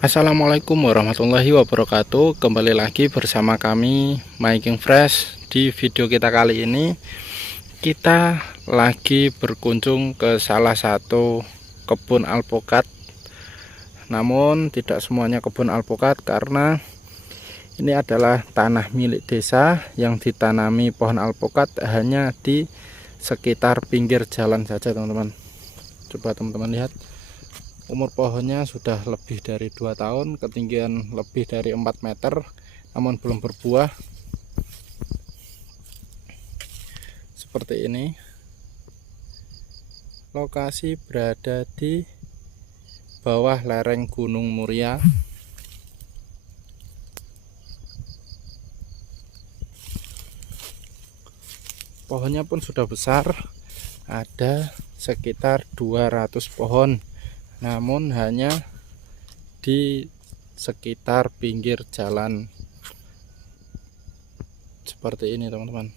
Assalamualaikum warahmatullahi wabarakatuh. Kembali lagi bersama kami Making Fresh. Di video kita kali ini kita lagi berkunjung ke salah satu kebun alpukat. Namun tidak semuanya kebun alpukat, karena ini adalah tanah milik desa yang ditanami pohon alpukat hanya di sekitar pinggir jalan saja, teman-teman. Coba teman-teman lihat, umur pohonnya sudah lebih dari 2 tahun, ketinggian lebih dari 4 meter, namun belum berbuah. Seperti ini. Lokasi berada di bawah lereng Gunung Muria. Pohonnya pun sudah besar, ada sekitar 200 pohon, namun hanya di sekitar pinggir jalan seperti ini, teman-teman.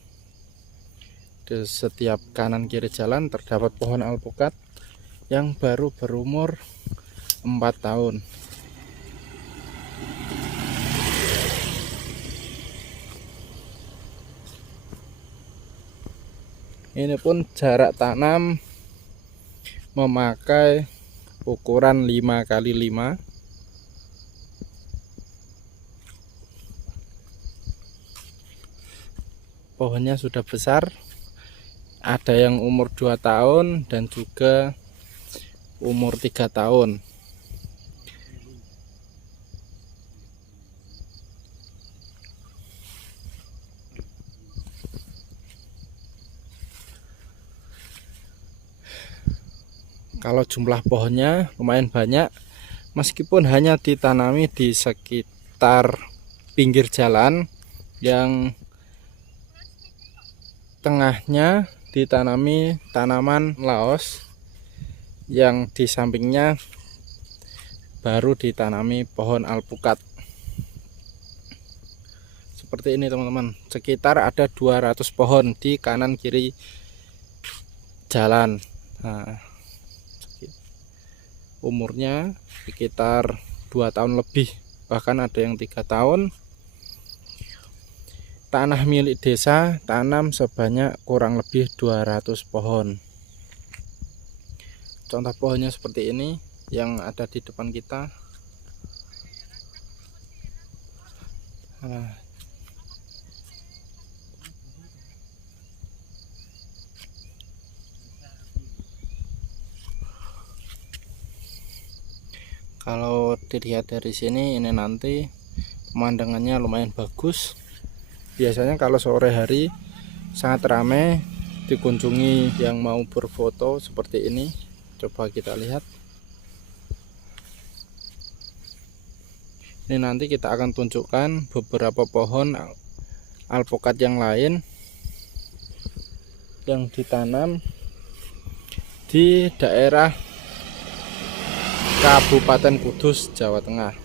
Di setiap kanan kiri jalan terdapat pohon alpukat yang baru berumur 4 tahun. Ini pun jarak tanam memakai ukuran 5x5. Pohonnya sudah besar, ada yang umur 2 tahun dan juga umur 3 tahun. Kalau jumlah pohonnya lumayan banyak, meskipun hanya ditanami di sekitar pinggir jalan, yang tengahnya ditanami tanaman laos, yang di sampingnya baru ditanami pohon alpukat. Seperti ini, teman-teman. Sekitar ada 200 pohon di kanan kiri jalan. Nah, umurnya sekitar 2 tahun lebih, bahkan ada yang 3 tahun. Tanah milik desa, tanam sebanyak kurang lebih 200 pohon. Contoh pohonnya seperti ini yang ada di depan kita. Nah, kalau dilihat dari sini, ini nanti pemandangannya lumayan bagus. Biasanya kalau sore hari sangat ramai dikunjungi yang mau berfoto seperti ini. Coba kita lihat. Ini nanti kita akan tunjukkan beberapa pohon alpukat yang lain yang ditanam di daerah Kabupaten Kudus, Jawa Tengah.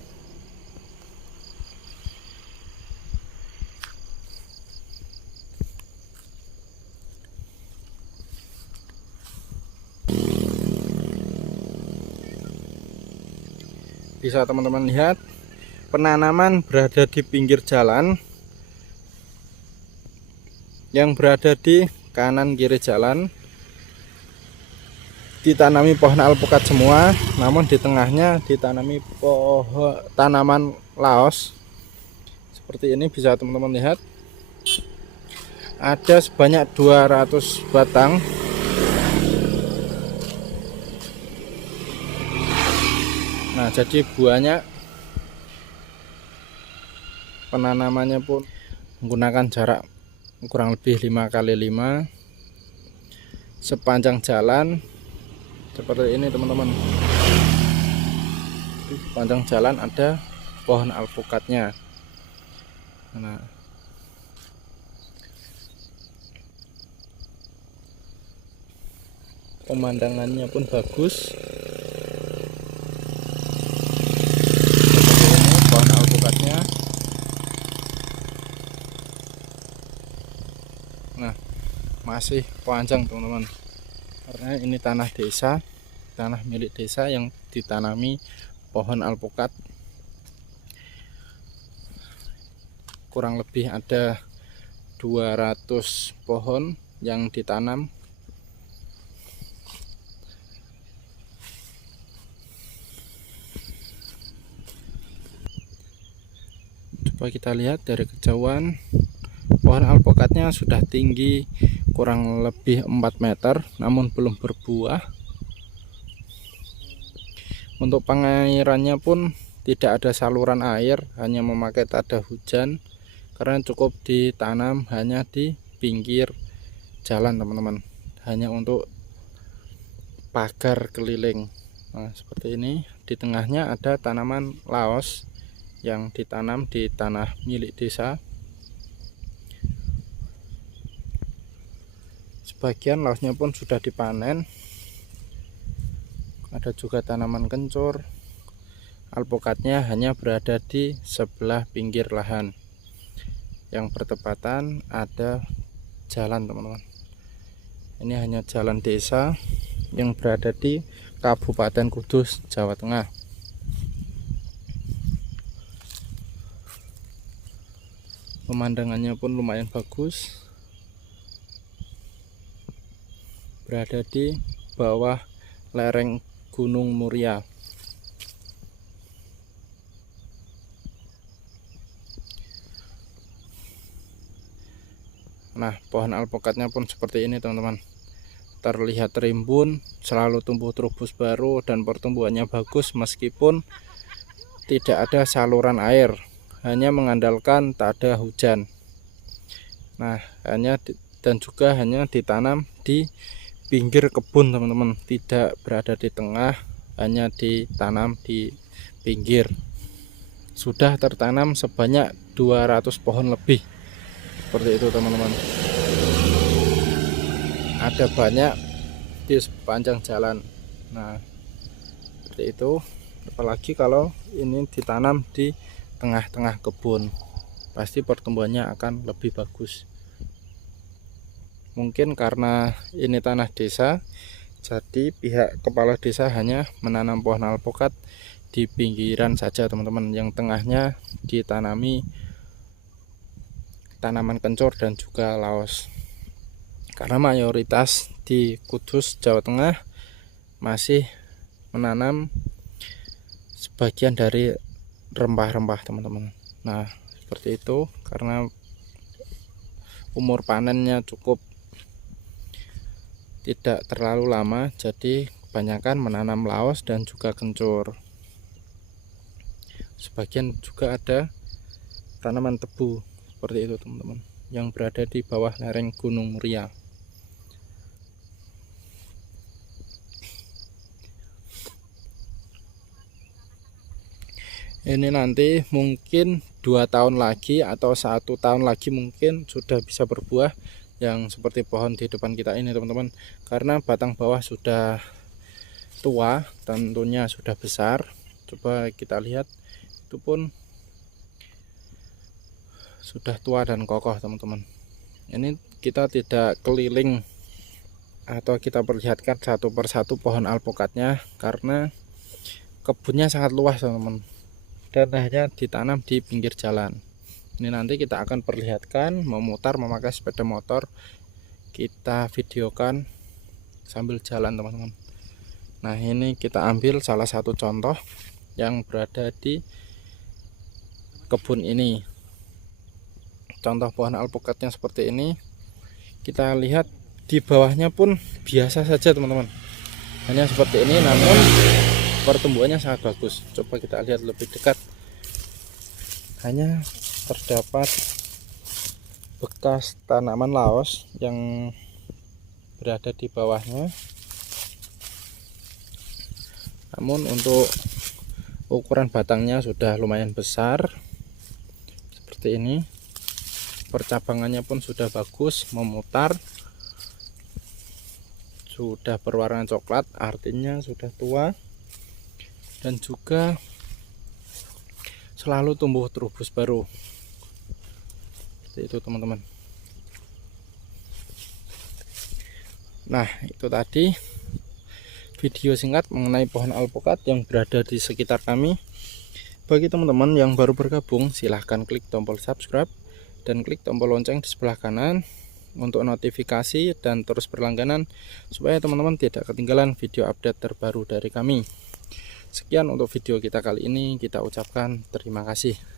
Bisa teman-teman lihat, penanaman berada di pinggir jalan, yang berada di kanan kiri jalan ditanami pohon alpukat semua, namun di tengahnya ditanami pohon tanaman laos. Seperti ini, bisa teman-teman lihat, ada sebanyak 200 batang. Nah, jadi buahnya, penanamannya pun menggunakan jarak kurang lebih 5x5 sepanjang jalan. Seperti ini, teman-teman. Di sepanjang jalan ada pohon alpukatnya. Nah, pemandangannya pun bagus. Seperti ini pohon alpukatnya. Nah, masih panjang, teman-teman, karena ini tanah desa, tanah milik desa yang ditanami pohon alpukat. kurang lebih ada 200 pohon yang ditanam. Coba kita lihat dari kejauhan, pohon alpukatnya sudah tinggi kurang lebih 4 meter, namun belum berbuah. Untuk pengairannya pun tidak ada saluran air, hanya memakai tada hujan, karena cukup ditanam hanya di pinggir jalan teman-teman, hanya untuk pagar keliling. Nah, seperti ini. Di tengahnya ada tanaman laos yang ditanam di tanah milik desa. Sebagian laosnya pun sudah dipanen. Ada juga tanaman kencur. Alpukatnya hanya berada di sebelah pinggir lahan yang bertepatan ada jalan teman-teman. Ini hanya jalan desa yang berada di Kabupaten Kudus, Jawa Tengah. Pemandangannya pun lumayan bagus, berada di bawah lereng Gunung Muria. Nah, pohon alpukatnya pun seperti ini teman-teman, terlihat rimbun, selalu tumbuh terubus baru, dan pertumbuhannya bagus meskipun tidak ada saluran air, hanya mengandalkan tada hujan. Nah, dan juga hanya ditanam di pinggir kebun teman-teman, tidak berada di tengah, hanya ditanam di pinggir. Sudah tertanam sebanyak 200 pohon lebih, seperti itu teman-teman. Ada banyak di sepanjang jalan. Nah, seperti itu. Apalagi kalau ini ditanam di tengah-tengah kebun, pasti pertumbuhannya akan lebih bagus. Mungkin karena ini tanah desa, jadi pihak kepala desa hanya menanam pohon alpukat di pinggiran saja teman-teman. Yang tengahnya ditanami tanaman kencur dan juga laos. Karena mayoritas di Kudus, Jawa Tengah masih menanam sebagian dari rempah-rempah teman-teman. Nah, seperti itu. Karena umur panennya cukup tidak terlalu lama, jadi kebanyakan menanam laos dan juga kencur. Sebagian juga ada tanaman tebu, seperti itu teman-teman, yang berada di bawah lereng Gunung Muria. Ini nanti mungkin 2 tahun lagi atau 1 tahun lagi mungkin sudah bisa berbuah, yang seperti pohon di depan kita ini teman-teman. Karena batang bawah sudah tua, tentunya sudah besar. Coba kita lihat, itu pun sudah tua dan kokoh teman-teman. Ini kita tidak keliling atau kita perlihatkan satu persatu pohon alpukatnya, karena kebunnya sangat luas teman-teman, dan hanya ditanam di pinggir jalan. Ini nanti kita akan perlihatkan memutar memakai sepeda motor, kita videokan sambil jalan teman-teman. Nah, ini kita ambil salah satu contoh yang berada di kebun ini. Contoh pohon alpukatnya seperti ini. Kita lihat di bawahnya pun biasa saja teman-teman, hanya seperti ini, namun pertumbuhannya sangat bagus. Coba kita lihat lebih dekat. Hanya terdapat bekas tanaman laos yang berada di bawahnya. Namun untuk ukuran batangnya sudah lumayan besar, seperti ini. Percabangannya pun sudah bagus, memutar, sudah berwarna coklat, artinya sudah tua, dan juga selalu tumbuh terubus baru. Seperti itu teman-teman. Nah, itu tadi video singkat mengenai pohon alpukat yang berada di sekitar kami. Bagi teman-teman yang baru bergabung, silahkan klik tombol subscribe dan klik tombol lonceng di sebelah kanan untuk notifikasi dan terus berlangganan supaya teman-teman tidak ketinggalan video update terbaru dari kami. Sekian untuk video kita kali ini, kita ucapkan terima kasih.